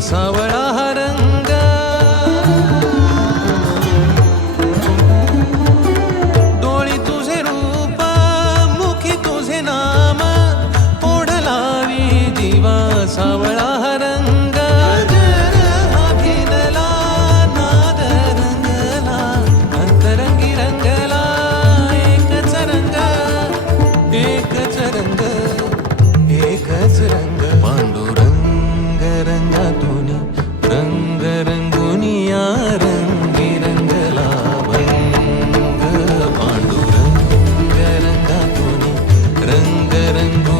सावळा हा रंग डोळी तुझे रूप मुखी तुझे नाम ओढलावी जीवा सावळा. रंग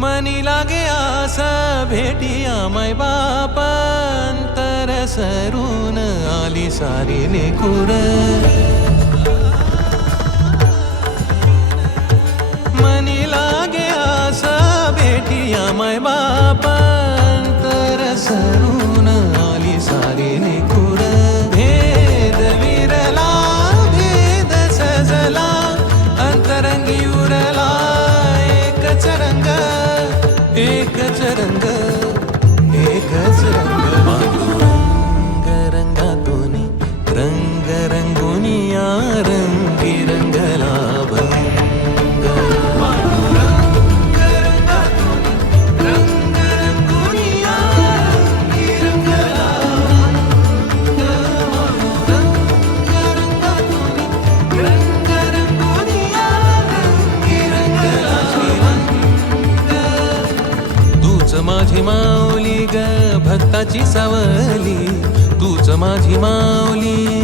मनी लागे आसा भेटी बाप बापांतर सरून आली सारी लेकुर भक्ताची सावली तूच माझी माऊली.